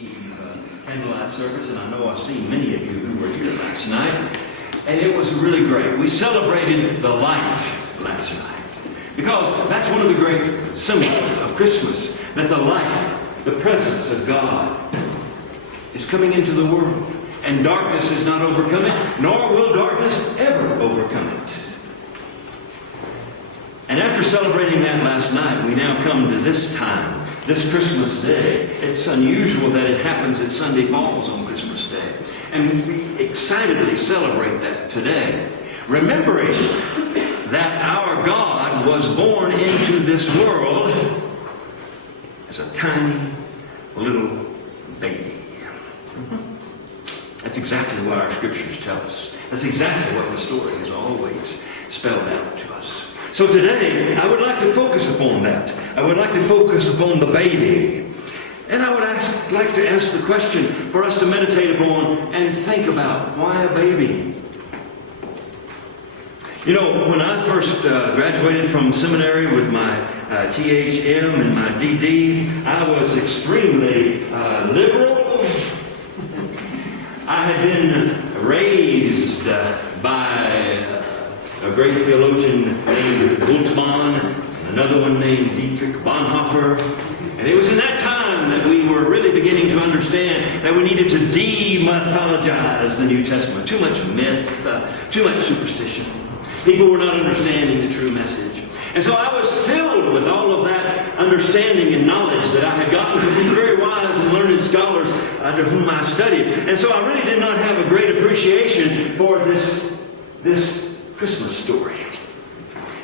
Eve candlelight service, and I know I've seen many of you who were here last night, and it was really great. We celebrated the light last night, because that's one of the great symbols of Christmas, that the light, the presence of God, is coming into the world, and darkness is not overcome it, nor will darkness ever overcome it. And after celebrating that last night, we now come to this time, this Christmas Day. It's unusual that it happens that Sunday falls on Christmas Day. And we excitedly celebrate that today, remembering that our God was born into this world as a tiny little baby. That's exactly what our scriptures tell us. That's exactly what the story has always spelled out to us. So today, I would like to focus upon that. I would like to focus upon the baby. And I would like to ask the question for us to meditate upon and think about, why a baby? You know, when I first graduated from seminary with my THM and my DD, I was extremely liberal. I had been raised by a great theologian named Bultmann, and another one named Dietrich Bonhoeffer. And it was in that time that we were really beginning to understand that we needed to demythologize the New Testament. Too much myth, too much superstition. People were not understanding the true message. And so I was filled with all of that understanding and knowledge that I had gotten from these very wise and learned scholars under whom I studied. And so I really did not have a great appreciation for this Christmas story.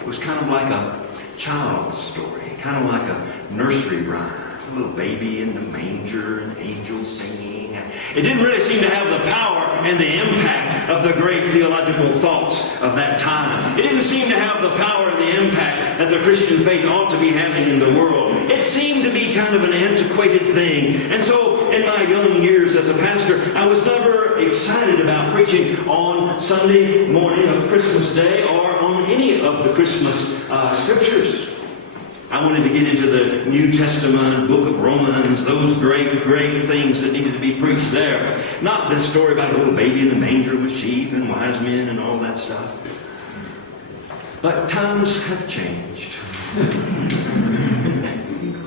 It was kind of like a child's story, kind of like a nursery rhyme. A little baby in the manger and angels singing. It didn't really seem to have the power and the impact of the great theological thoughts of that time. It didn't seem to have the power and the impact that the Christian faith ought to be having in the world. It seemed to be kind of an antiquated thing. And so in my young years as a pastor, I was never excited about preaching on Sunday morning of Christmas Day or on any of the Christmas scriptures. I wanted to get into the New Testament, book of Romans, those great, great things that needed to be preached there. Not this story about a little baby in the manger with sheep and wise men and all that stuff. But times have changed.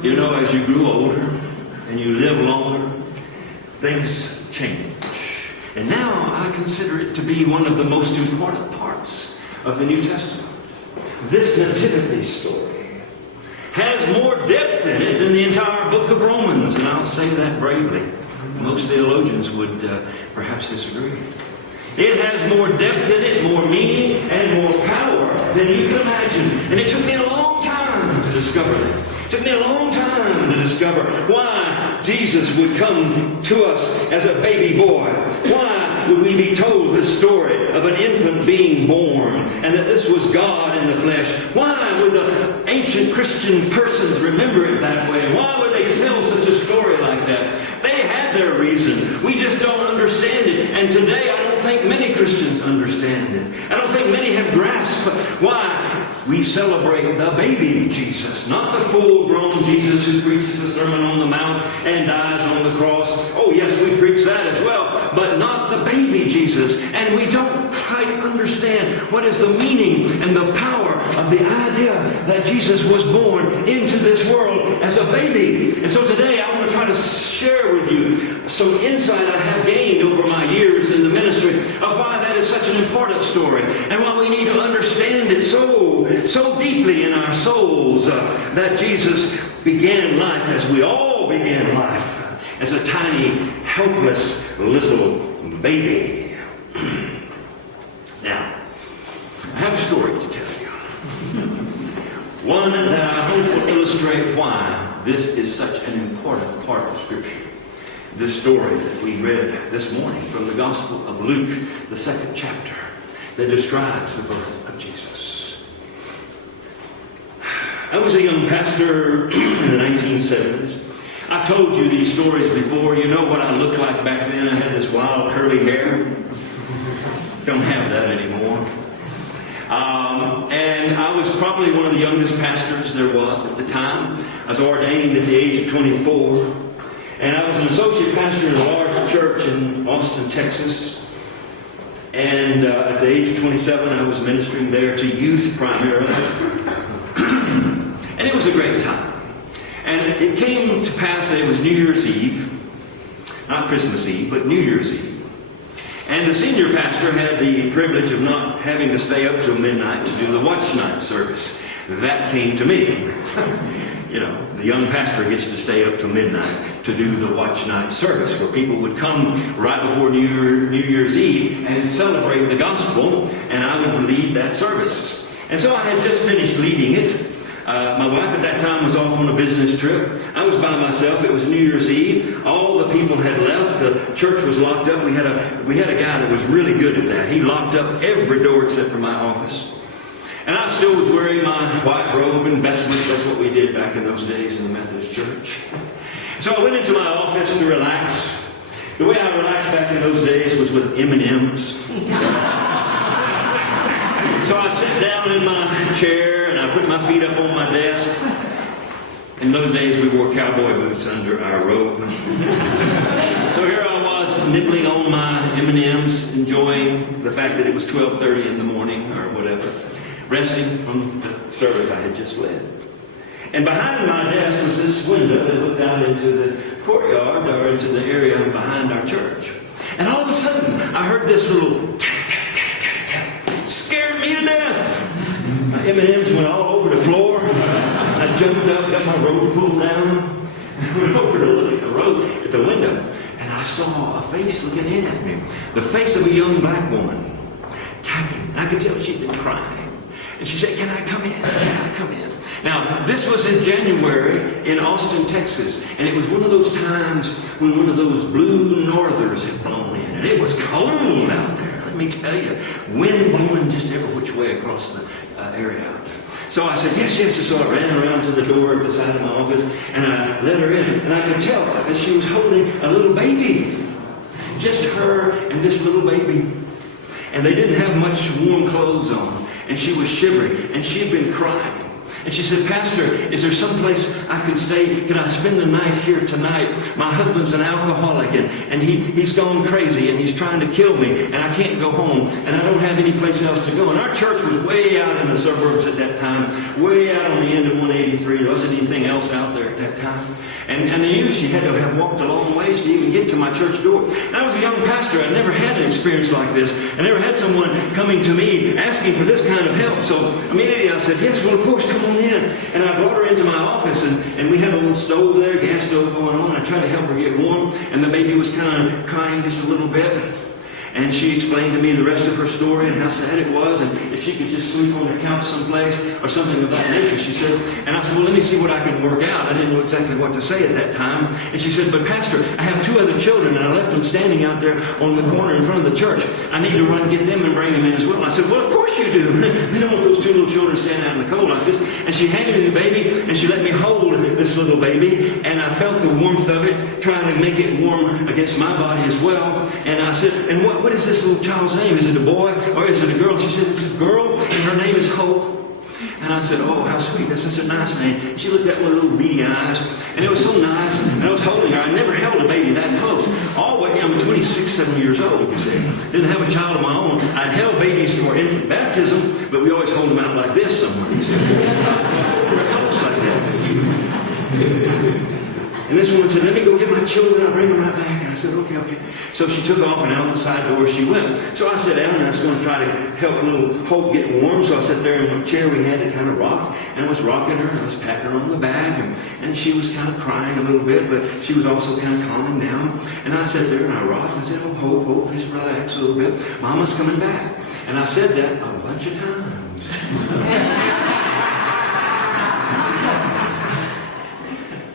You know, as you grew older and you live longer, things change. And now I consider it to be one of the most important parts of the New Testament. This nativity story has more depth in it than the entire book of Romans, and I'll say that bravely. Most theologians would perhaps disagree. It has more depth in it, more meaning, and more power than you can imagine. And it took me a long time to discover that. It took me a long time to discover why Jesus would come to us as a baby boy. Why would we be told this story of an infant being born and that this was God in the flesh? Why would the ancient Christian persons remember it that way? Why would they tell such a story like that? They had their reason. We just don't understand it. And today I don't think many Christians understand it. I don't think many have grasped why we celebrate the baby Jesus, not the full-grown Jesus who preaches the Sermon on the Mount and dies on the cross. Oh yes, we preach that as well, but not the baby Jesus. And we don't quite understand what is the meaning and the power of the idea that Jesus was born into this world as a baby. And so today I want to try to share with you some insight I have gained over my years in the ministry of why that is such an important story and why we need to understand it so deeply in our souls that Jesus began life as we all began life, as a tiny, helpless little baby. Now, I have a story to tell you. One that I hope will illustrate why this is such an important part of Scripture. This story that we read this morning from the Gospel of Luke, the 2nd chapter, that describes the birth of Jesus. I was a young pastor in the 1970s. I've told you these stories before. You know what I looked like back then. I had this wild curly hair. Don't have that anymore. And I was probably one of the youngest pastors there was at the time. I was ordained at the age of 24. And I was an associate pastor in a large church in Austin, Texas. And at the age of 27, I was ministering there to youth primarily. And it was a great time. And it came to pass that it was New Year's Eve. Not Christmas Eve, but New Year's Eve. And the senior pastor had the privilege of not having to stay up till midnight to do the watch night service. That came to me. You know, the young pastor gets to stay up till midnight to do the watch night service, where people would come right before New Year's Eve and celebrate the gospel, and I would lead that service. And so I had just finished leading it. My wife at that time was off on a business trip. I was by myself. It was New Year's Eve. All the people had left. The church was locked up. We had a guy that was really good at that. He locked up every door except for my office. And I still was wearing my white robe and vestments. That's what we did back in those days in the Methodist church. So I went into my office to relax. The way I relaxed back in those days was with M&Ms. So I sat down in my chair and I put my feet up on my desk. In those days we wore cowboy boots under our robe. So here I was nibbling on my M&Ms, enjoying the fact that it was 12:30 in the morning or whatever, resting from the service I had just led. And behind my desk was this window that looked out into the courtyard or into the area behind our church. And all of a sudden I heard this little tap, tap, tap, tap, tap. Scared me to death. My M&Ms went all over the floor. I jumped up, got my robe pulled down, and went over to look at the road at the window. And I saw a face looking in at me. The face of a young black woman tapping. And I could tell she'd been crying. And she said, "Can I come in? Can I come in?" Now, this was in January in Austin, Texas. And it was one of those times when one of those blue northers had blown in. And it was cold out there. Let me tell you, wind blowing just every which way across the area out there. So I said, yes. And so I ran around to the door at the side of my office, and I let her in. And I could tell that she was holding a little baby. Just her and this little baby. And they didn't have much warm clothes on. And she was shivering, and she had been crying. And she said, "Pastor, is there some place I can stay? Can I spend the night here tonight? My husband's an alcoholic, and he's gone crazy, and he's trying to kill me, and I can't go home, and I don't have any place else to go." And our church was way out in the suburbs at that time, way out on the end of 183. There wasn't anything else out there at that time. And I knew she had to have walked a long ways to even get to my church door. And I was a young pastor. I'd never had an experience like this. I never had someone coming to me asking for this kind of help. So immediately I said, "Yes, well, of course, come on in." And I brought her into my office, and we had a little stove there, gas stove going on. I tried to help her get warm, and the baby was kind of crying just a little bit. And she explained to me the rest of her story and how sad it was, and if she could just sleep on the couch someplace or something of that nature, she said. And I said, "Well, let me see what I can work out." I didn't know exactly what to say at that time. And she said, "But Pastor, I have 2 other children, and I left them standing out there on the corner in front of the church. I need to run and get them and bring them in as well." I said, "Well, of course you do. You don't want those 2 little children standing out in the cold like this." And she handed me the baby, and she let me hold this little baby, and I felt the warmth of it, trying to make it warm against my body as well. And I said, "And what is this little child's name? Is it a boy or is it a girl?" She said, "It's a girl, and her name is Hope." And I said, "Oh, how sweet. That's such a nice name." She looked at me with little beady eyes, and it was so nice. And I was holding her. I never held a baby that close. I'm 26, 7 years old, you see. Didn't have a child of my own. I'd held babies for infant baptism, but we always hold them out like this somewhere, you see. Close like that. And this woman said, "Let me go get my children. I'll bring them right back." And I said, okay. So she took off, and out the side door she went. So I sat down, and I was going to try to help little Hope get warm. So I sat there in the chair we had. It kind of rocked, and I was rocking her, and I was patting her on the back, and she was kind of crying a little bit, but she was also kind of calming down. And I sat there, and I rocked, and I said, "Oh, Hope, just relax a little bit. Mama's coming back." And I said that a bunch of times.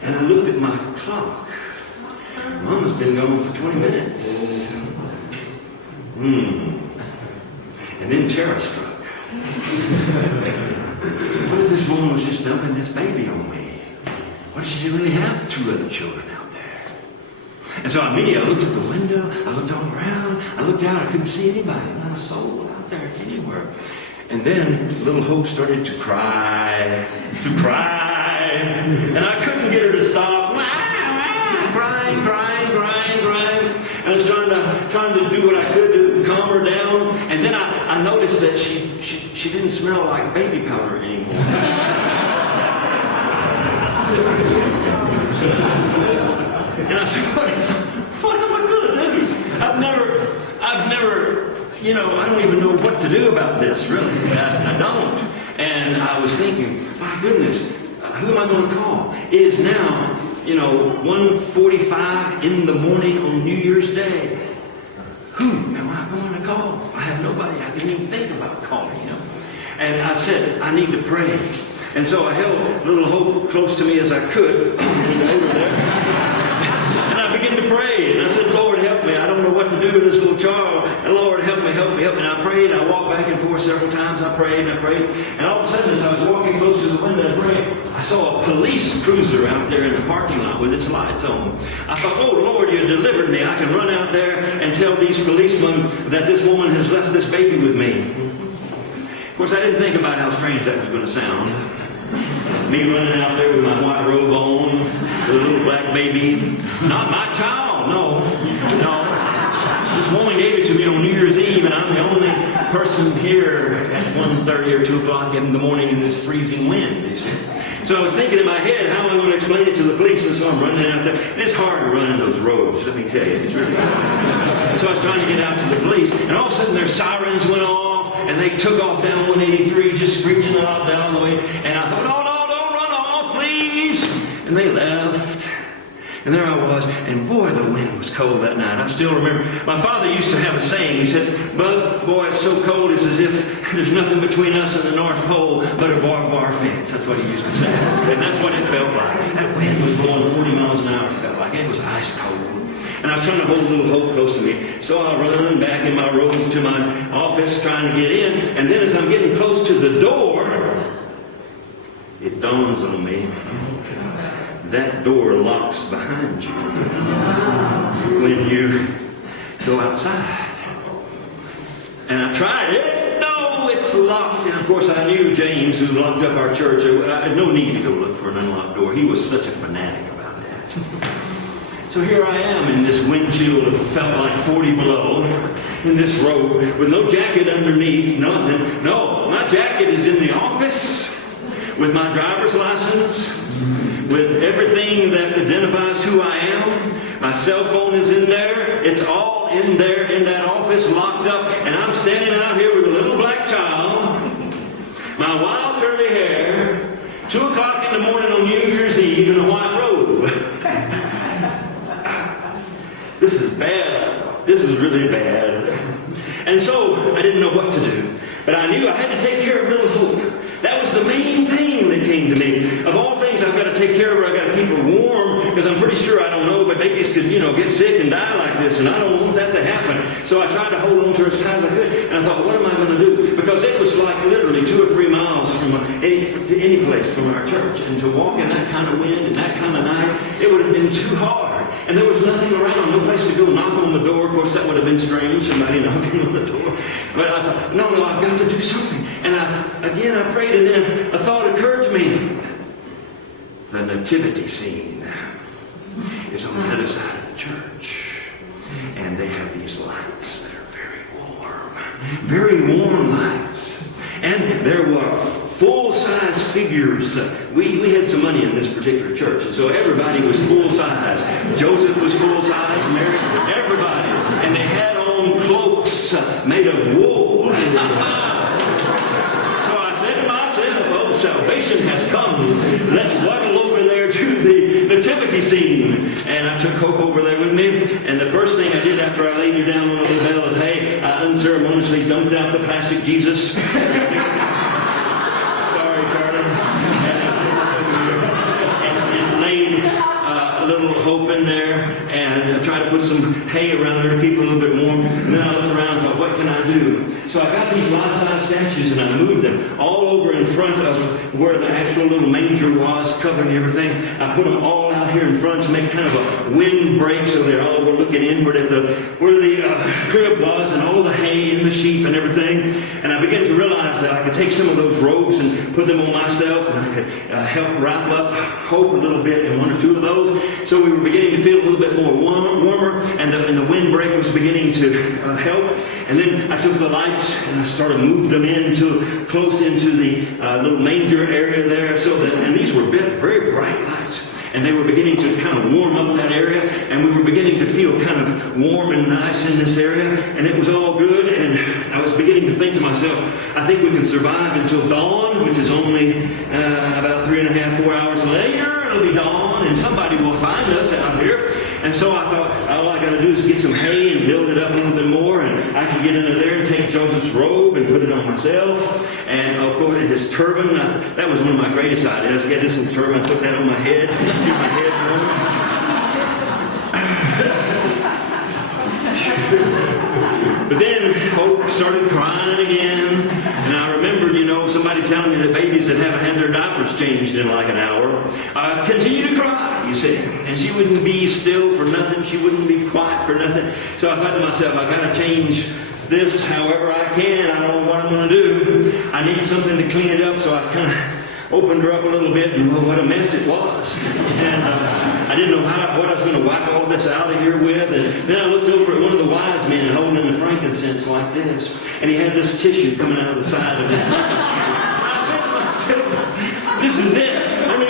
And I looked at my clock. Mama's been gone for 20 minutes. And then terror struck. What if this woman was just dumping this baby on me? What if she didn't really have 2 other children out there? And so immediately I looked at the window. I looked all around. I looked out. I couldn't see anybody. Not a soul out there anywhere. And then little Hope started to cry. And I couldn't get her to stop crying. crying. I was trying to do what I could to calm her down. And then I noticed that she didn't smell like baby powder anymore. And I said, what am I going to do? I've never, I don't even know what to do about this, really. I don't. And I was thinking, my goodness, who am I going to call? It is now, 1:45 in the morning on New Year's Day. Who am I going to call? I have nobody I can even think about calling, And I said, I need to pray. And so I held little Hope close to me as I could, over there. And I began to pray. And I said, Lord, help me. I don't know what to do with this little child. And Lord, help me. And I prayed. I walked back and forth several times. I prayed. And all of a sudden, as I was walking close to the window and praying, I saw a police cruiser out there in the parking lot with its lights on. I thought, oh, Lord, you delivered me. I can run out there and tell these policemen that this woman has left this baby with me. Of course, I didn't think about how strange that was going to sound. Me running out there with my white robe on, with a little black baby. Not my child, no. This woman gave it to me on New Year's Eve, and I'm the only person here at 1:30 or 2 o'clock in the morning in this freezing wind, you see. So I was thinking in my head, how am I going to explain it to the police? And so I'm running out there. And it's hard to run in those robes, let me tell you. It's really hard. So I was trying to get out to the police, and all of a sudden their sirens went off, and they took off down 183, just screeching out down the way. And I thought, no, don't run off, please. And they left. And there I was, and boy, the wind was cold that night. I still remember, my father used to have a saying. He said, Bud, boy, it's so cold, it's as if there's nothing between us and the North Pole but a barbed wire fence. That's what he used to say. And that's what it felt like. That wind was blowing 40 miles an hour, it felt like. It was ice cold. And I was trying to hold a little Hope close to me. So I run back in my robe to my office trying to get in. And then as I'm getting close to the door, it dawns on me. That door locks behind you when you go outside. And I tried it. No, it's locked. And of course I knew James, who locked up our church. I had no need to go look for an unlocked door. He was such a fanatic about that. So here I am in this wind chill that felt like 40 below, in this robe, with no jacket underneath, nothing. No, my jacket is in the office with my driver's license, with everything that identifies who I am. My cell phone is in there. It's all in there in that office, locked up. And I'm standing out here with a little black child, my wild curly hair, 2 o'clock in the morning on New Year's Eve in a white robe. This is bad, I thought. This is really bad. And so I didn't know what to do. But I knew I had to take care of little Hope. That was the main thing that came to me. Of all things, I've got to take care of her. I've got to keep her warm, because I'm pretty sure, I don't know, but babies could, get sick and die like this, and I don't want that to happen. So I tried to hold on to her as tight as I could, and I thought, what am I going to do? Because it was like literally 2 or 3 miles from any place from our church, and to walk in that kind of wind and that kind of night, it would have been too hard. And there was nothing around, no place to go knock on the door. Of course, that would have been strange, somebody knocking on the door. But I thought, no, I've got to do something. And I prayed, and then a thought occurred to me. The nativity scene is on the other side of the church. And they have these lights that are very warm lights. And there were full-size figures. We had some money in this particular church, and so everybody was full-size. Joseph was full-size, Mary, everybody. And they had on cloaks made of wool. So I said to myself, oh, salvation has come. Let's waddle over there to the nativity scene. And I took Hope over there with me, and the first thing I did after I laid her down on a little bell is, hey, I unceremoniously dumped out the plastic Jesus. And laid a little Hope in there, and I tried to put some hay around her to keep her a little bit warm. And then I looked around and thought, what can I do? So I got these life-size statues, and I moved them all over in front of where the actual little manger was, covering everything. I put them all out here in front to make kind of a windbreak so they all were looking inward at where the crib was and all the hay and the sheep and everything. And I began to realize that I could take some of those robes and put them on myself, and I could help wrap up Hope a little bit in one or two of those. So we were beginning to feel a little bit more warmer, and the windbreak was beginning to help. And then I took the lights and I started moving them close into the little manger area there. And these were very bright lights. And they were beginning to kind of warm up that area, and we were beginning to feel kind of warm and nice in this area, and it was all good. And I was beginning to think to myself, I think we can survive until dawn, which is only about 3.5, 4 hours later. It'll be dawn, and somebody will find us out here. And so I thought, all I got to do is get some hay and build it up a little bit more, and I can get into there and take Joseph's robe and put it on myself. And of course, his turban, that was one of my greatest ideas. Get this little turban, I put that on my head, keep my head warm. But then Hope started crying again. And I remembered, somebody telling me that babies that haven't had their diapers changed in like an hour continue to cry, you see. And she wouldn't be still for nothing. She wouldn't be quiet for nothing. So I thought to myself, I've got to change this however I can. I don't know what I'm going to do. I need something to clean it up. So I kind of opened her up a little bit, and well, what a mess it was. And I didn't know what I was going to wipe all this out of here with. And then I looked over at one of the wise men holding the frankincense like this. And he had this tissue coming out of the side of his frankincense. And I said to myself, this is it. Let me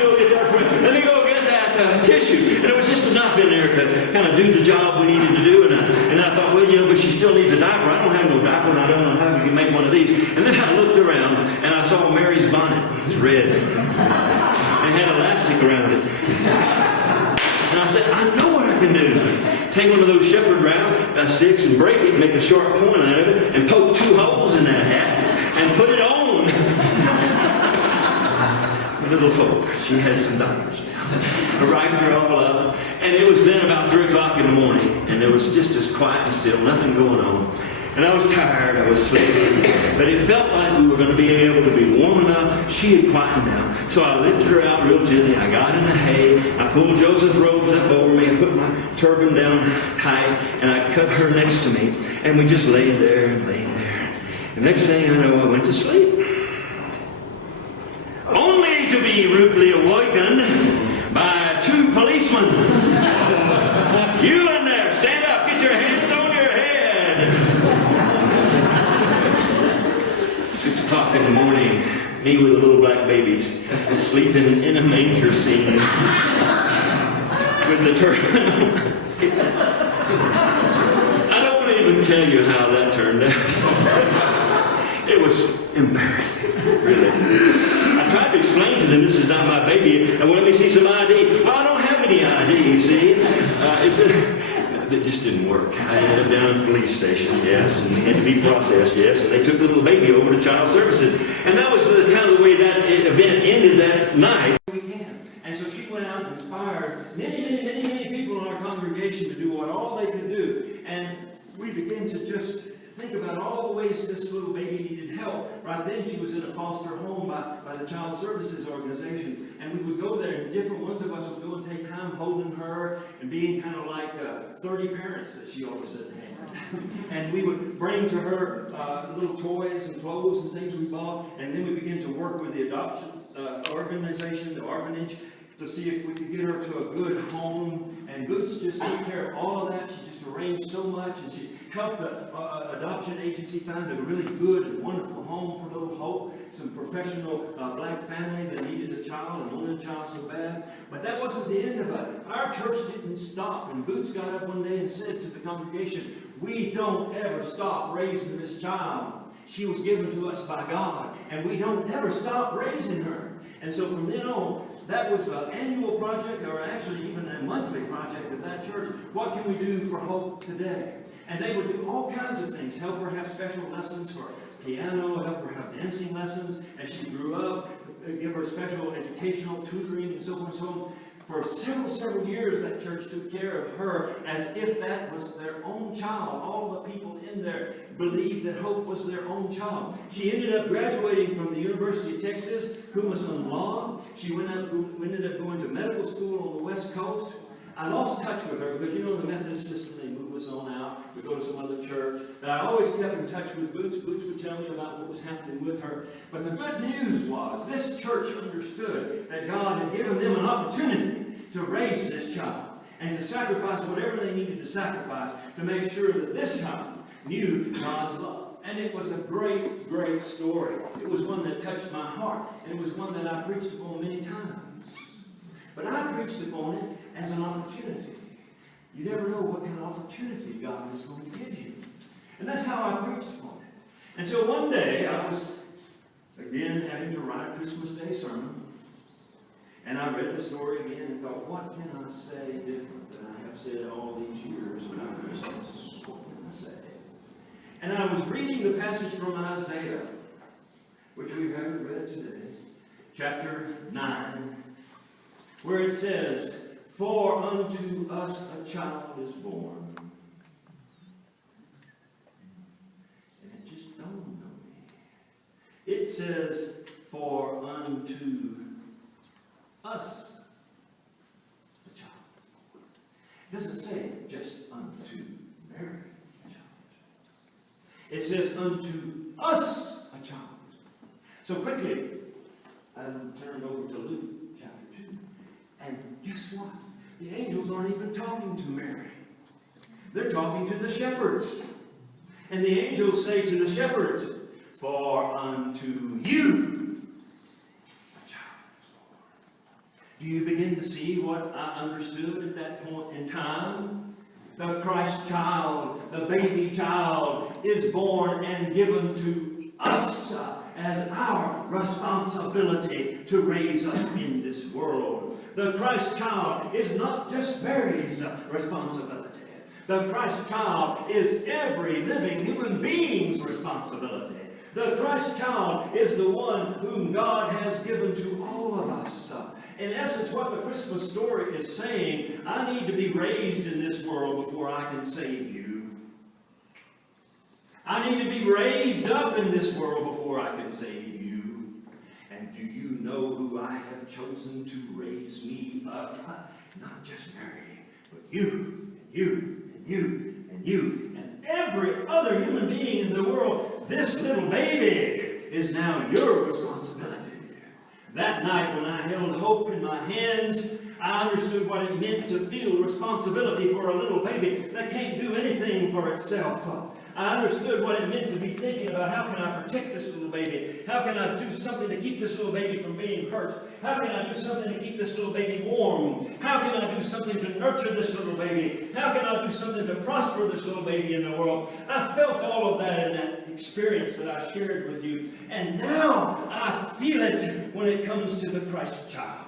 go get that tissue. And there was just enough in there to kind of do the job we needed to do. And I thought, well, but she still needs a diaper. I don't have no diaper, and I don't know how you can make one of these. And then I looked around, and I saw Mary's bonnet. It was red. And it had elastic around it. And I said, I know what I can do. Take one of those shepherd round sticks and break it, make a sharp point out of it, and poke 2 holes in that hat, and put it on. Little Hope, she had some diapers now. I wiped her all up, and it was then about 3 o'clock in the morning, and there was just as quiet and still, nothing going on. And I was tired, I was sleepy, but it felt like we were going to be able to be warm enough. She had quietened down. So I lifted her out real gently. I got in the hay. I pulled Joseph's robes up over me. I put my turban down tight, and I cut her next to me. And we just laid there and laid there. The next thing I know, I went to sleep. Only to be rudely awakened by 2 policemen. You in there, stand up, get your hands on your head. 6 o'clock in the morning, me with the little black babies, sleeping in a manger scene with the turban on. I don't want to even tell you how that turned out. It was embarrassing, really. I tried to explain to them, this is not my baby. And well, let me see some ID. Well, I don't have any ID, you see. It just didn't work. I ended up down at the police station, yes, and had to be processed, yes, and they took the little baby over to Child Services. And that was kind of the way that event ended that night. We can. And so she went out and inspired many people in our congregation to do what all they could do. And we began to just think about all the ways this little baby needed help. Right then she was in a foster home by the Child Services Organization. And we would go there, and different ones of us would go and take time holding her and being kind of like 30 parents that she always said had. And we would bring to her little toys and clothes and things we bought. And then we began to work with the adoption organization, the orphanage, to see if we could get her to a good home. And Boots just took care of all of that. She just arranged so much, and she helped the adoption agency find a really good and wonderful home for little Hope. Some professional black family that needed a child and wanted a child so bad. But that wasn't the end of it. Our church didn't stop. And Boots got up one day and said to the congregation, we don't ever stop raising this child. She was given to us by God, and we don't ever stop raising her. And so from then on, that was an annual project, or actually even a monthly project of that church. What can we do for Hope today? And they would do all kinds of things. Help her have special lessons for piano, help her have dancing lessons as she grew up, give her special educational tutoring and so on and so on. For several years, that church took care of her as if that was their own child. All the people in there believed that Hope was their own child. She ended up graduating from the University of Texas Kuma Sum Long. She ended up going to medical school on the West Coast. I lost touch with her because, you know, the Methodist system, they move us on out. We go to some other church. But I always kept in touch with Boots. Boots would tell me about what was happening with her. But the good news was this church understood that God had given them an opportunity to raise this child and to sacrifice whatever they needed to sacrifice to make sure that this child knew God's love. And it was a great, great story. It was one that touched my heart. And it was one that I preached upon many times. But I preached upon it as an opportunity. You never know what kind of opportunity God is going to give you. And that's how I preached upon it. Until one day I was, again, having to write a Christmas Day sermon. And I read the story again and thought, what can I say different than I have said all these years about Christmas? What can I say? And I was reading the passage from Isaiah, which we haven't read today, chapter 9, where it says, "For unto us a child is born." And it just dawned on me. It says, "For unto us a child." It doesn't say just unto Mary a child. It says unto us a child. So quickly, I turned over to Luke chapter 2. And guess what? The angels aren't even talking to Mary. They're talking to the shepherds. And the angels say to the shepherds, "For unto you a child is born." Do you begin to see what I understood at that point in time? The Christ child, the baby child, is born and given to us as our responsibility to raise up in this world. The Christ child is not just Mary's responsibility. The Christ child is every living human being's responsibility. The Christ child is the one whom God has given to all of us. In essence, what the Christmas story is saying, I need to be raised in this world before I can save you. I need to be raised up in this world before I can save you. And do you know who I have chosen to raise me up? Not just Mary, but you, and you, and you, and you, and every other human being in the world. This little baby is now your responsibility. That night when I held hope in my hands, I understood what it meant to feel responsibility for a little baby that can't do anything for itself. I understood what it meant to be thinking about how can I protect this little baby? How can I do something to keep this little baby from being hurt? How can I do something to keep this little baby warm? How can I do something to nurture this little baby? How can I do something to prosper this little baby in the world? I felt all of that in that experience that I shared with you. And now I feel it when it comes to the Christ child.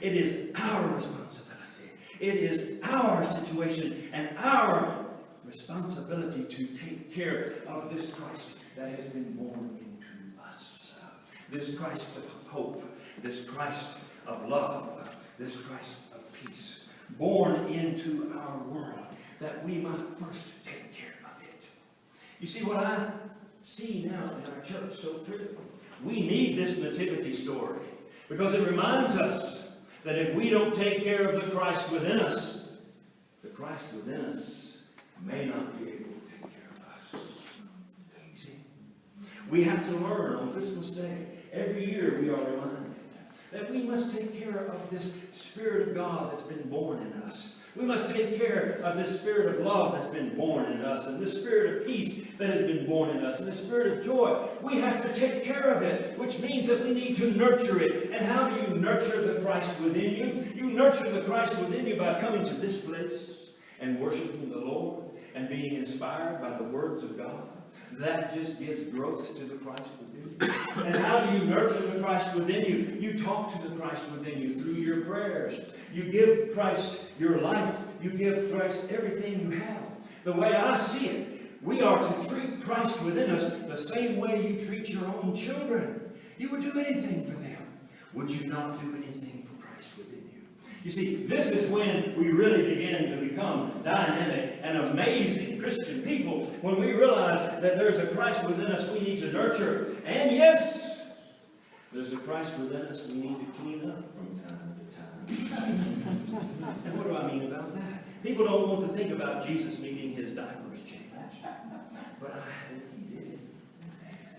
It is our responsibility. It is our situation and our responsibility to take care of this Christ that has been born into us. This Christ of hope, this Christ of love, this Christ of peace, born into our world that we might first take care of it. You see what I see now in our church so clearly? We need this nativity story because it reminds us that if we don't take care of the Christ within us, the Christ within us may not be able to take care of us. You see? We have to learn on Christmas Day. Every year we are reminded that we must take care of this Spirit of God that's been born in us. We must take care of this Spirit of love that's been born in us, and this Spirit of peace that has been born in us, and the Spirit of joy. We have to take care of it, which means that we need to nurture it. And how do you nurture the Christ within you? You nurture the Christ within you by coming to this place and worshiping the Lord and being inspired by the words of God. That just gives growth to the Christ within you. And how do you nurture the Christ within you? You talk to the Christ within you through your prayers. You give Christ your life. You give Christ everything you have. The way I see it, we are to treat Christ within us the same way you treat your own children. You would do anything for them. Would you not do anything for Christ within you? You see, this is when we really begin to become dynamic and amazing Christian people, when we realize that there's a Christ within us we need to nurture. And yes, There's a Christ within us we need to clean up from time to time. And what do I mean about that? People don't want to think about Jesus needing his diapers changed. But I think he did.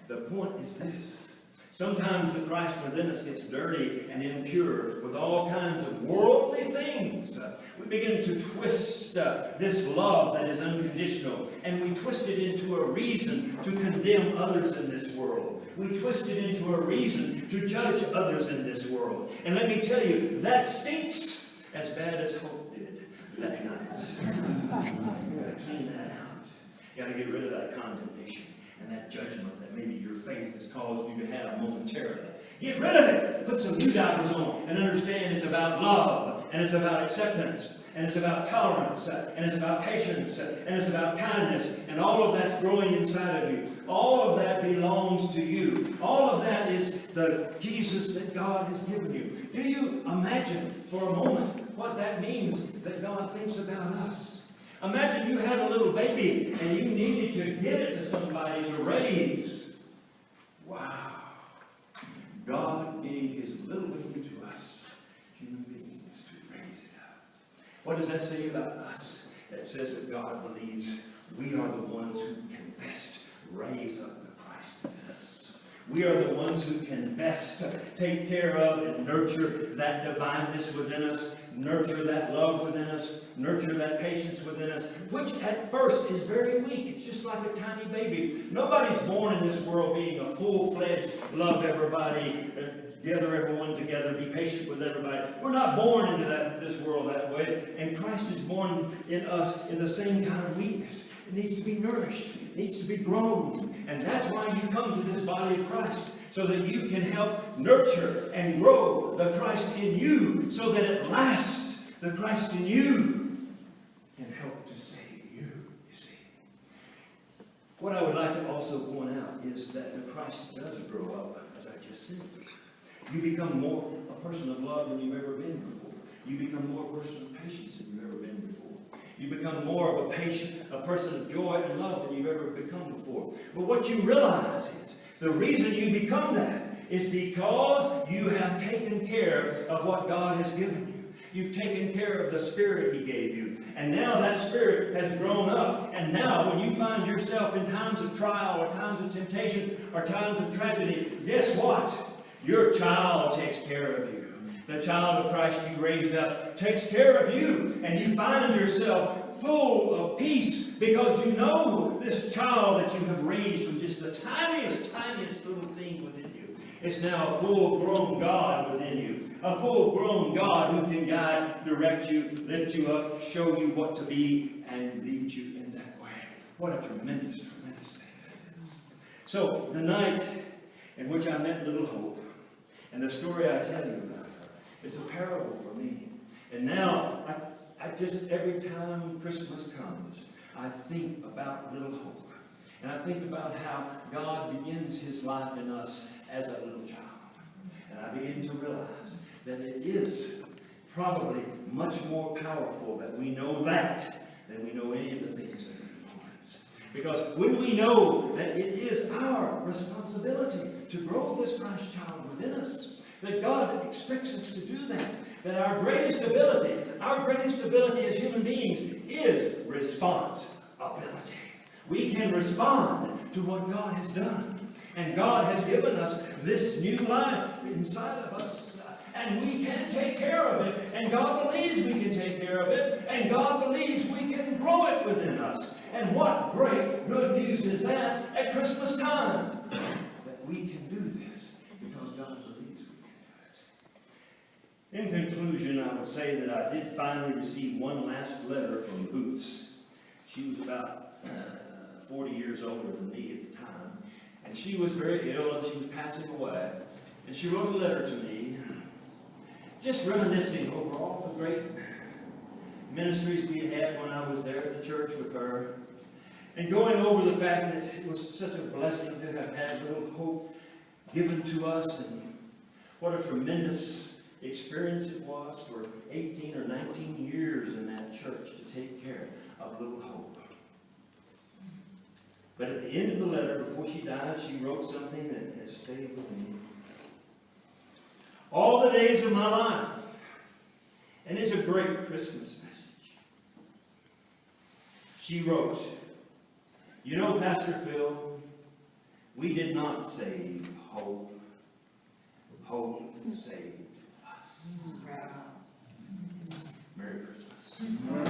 The point is this. Sometimes the Christ within us gets dirty and impure with all kinds of worldly things. We begin to twist this love that is unconditional, and we twist it into a reason to condemn others in this world. We twist it into a reason to judge others in this world. And let me tell you, that stinks as bad as Hope did that night. You've got to clean that out. You've got to get rid of that condemnation and that judgment that maybe your faith has caused you to have momentarily. Get rid of it. Put some new diapers on and understand it's about love, and it's about acceptance, and it's about tolerance, and it's about patience, and it's about kindness, and all of that's growing inside of you. All of that belongs to you. All of that is the Jesus that God has given you. Do you imagine for a moment what that means that God thinks about us? Imagine you had a little baby and you needed to give it to somebody to raise. Wow. God gave his little baby to us, human beings, to raise it up. What does that say about us? That says that God believes we are the ones who can best raise up the Christ within us. We are the ones who can best take care of and nurture that divineness within us, nurture that love within us, nurture that patience within us, which at first is very weak. It's just like a tiny baby. Nobody's born in this world being a full-fledged, love everybody, gather everyone together, be patient with everybody. We're not born into this world that way. And Christ is born in us in the same kind of weakness. It needs to be nourished. It needs to be grown. And that's why you come to this body of Christ, so that you can help nurture and grow the Christ in you, so that at last the Christ in you can help to save you, you see. What I would like to also point out is that the Christ does grow up, as I just said. You become more a person of love than you've ever been before. You become more a person of patience than you've ever been before. You become more of a person of joy and love than you've ever become before. But what you realize is, the reason you become that is because you have taken care of what God has given you. You've taken care of the Spirit he gave you. And now that Spirit has grown up. And now when you find yourself in times of trial or times of temptation or times of tragedy, guess what? Your child takes care of you. The child of Christ you raised up takes care of you. And you find yourself full of peace because you know this child that you have raised from just the tiniest little thing within you. It's now a full-grown God within you. A full-grown God who can guide, direct you, lift you up, show you what to be, and lead you in that way. What a tremendous, tremendous thing that is. So, the night in which I met little Hope, and the story I tell you about her, is a parable for me. And now, I just, every time Christmas comes, I think about little Hope. And I think about how God begins his life in us as a little child. And I begin to realize that it is probably much more powerful that we know that than we know any of the things that are before us. Because when we know that it is our responsibility to grow this Christ child within us, that God expects us to do that, that our greatest ability as human beings is responsibility. We can respond to what God has done. And God has given us this new life inside of us. And we can take care of it. And God believes we can take care of it. And God believes we can grow it within us. And what great good news is that at Christmas time, that we can do this because God believes we can do it. In conclusion, I would say that I did finally receive one last letter from Boots. She was about 40 years older than me at the time. And she was very ill and she was passing away. And she wrote a letter to me, just reminiscing over all the great ministries we had when I was there at the church with her. And going over the fact that it was such a blessing to have had little Hope given to us. And what a tremendous experience it was for 18 or 19 years in that church to take care of little Hope. But at the end of the letter, before she died, she wrote something that has stayed with me. all the days of my life. And it's a great Christmas message. She wrote, you know, Pastor Phil, we did not save hope. Hope saved us. Merry Christmas.